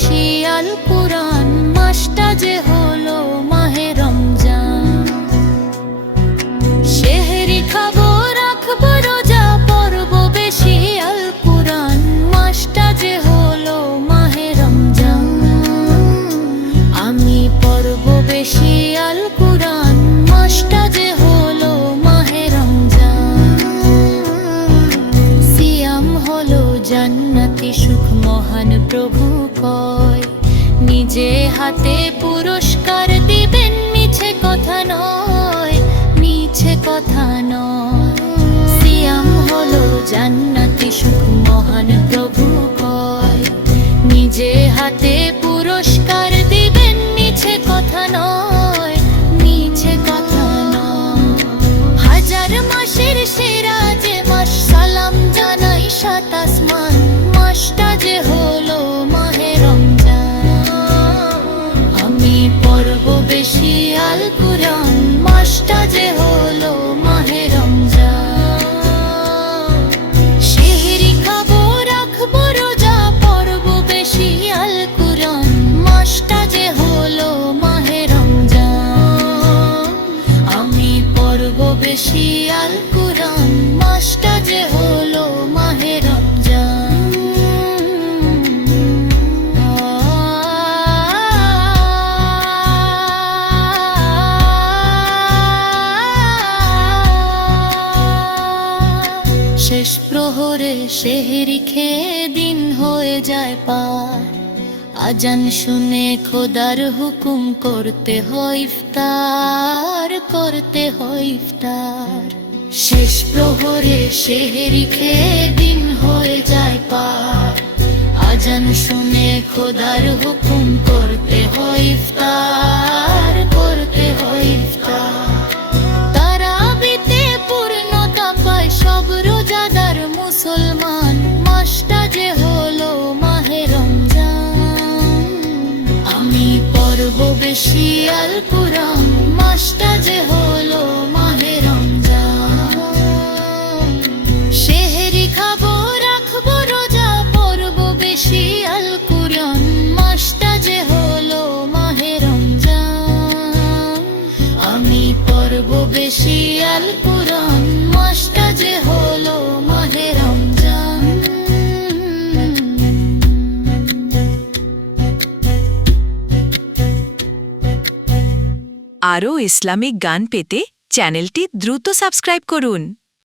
বেশি আল কুরআন মাসটা যে হলো মাহে রমজান। সেহরি খাবো রাখবো রোজা পড়ব বেশি আল কুরআন মাসটা যে হলো মাহে রমজান। আমি পড়ব বেশি আল কুরআন মাসটা যে হলো মাহে রমজান। সিয়াম হলো জান্নাতি সুখ মহান প্রভু কয়, নিজে হাতে পুরস্কার দিবেন মিছে কথা নয়, মিছে কথা নয়। সিয়াম হলো জান্নাতি সুখ মহান প্রভু কয়, নিজে হাতে পুরস্কার দিবেন মিছে কথা নয়, মিছে কথা নয়। হাজার মাসের সেরা যে মাস সালাম জানাই সাত আসমান মাসটা যে হলো মাহে রমজান। আমি পড়ব বেশি আল কুরআন মাসটা যে হলো মাহে রমজান। সেহরি খাবো রাখবো রোজা পড়ব বেশি আল কুরআন মাসটা যে হলো মাহে রমজান। আমি পড়ব বেশি আল কুরআন মাসটা যে হলো মাহে রমজান। শেষ প্রহরে সেহরি খেয়ে দিন হয়ে যায় পার, আজান শুনে খোদার হুকুম করতে হয় ইফতার, করতে হয় ইফতার। শেষ প্রহরে সেহরি খেয়ে দিন হয়ে যায় পার, আজান শুনে খোদার হুকুম করতে হয় ইফতার, করতে হয় ইফতার। তারাবিতে পূর্ণতা পায় সব রোজাদার মুসলমান মাসটা যে হলো মাহে রমজান। আমি পড়ব বেশি আল কুরআন মাসটা যে হলো মাহে রমজান। সেহরি খাবো রাখবো রোজা পড়ব বেশি আল কুরআন মাসটা যে হলো মাহে রমজান। আমি পড়ব বেশি আল কুরআন মাসটা যে হলো মাহে রমজান। আরও ইসলামিক গান পেতে চ্যানেলটি দ্রুত সাবস্ক্রাইব করুন।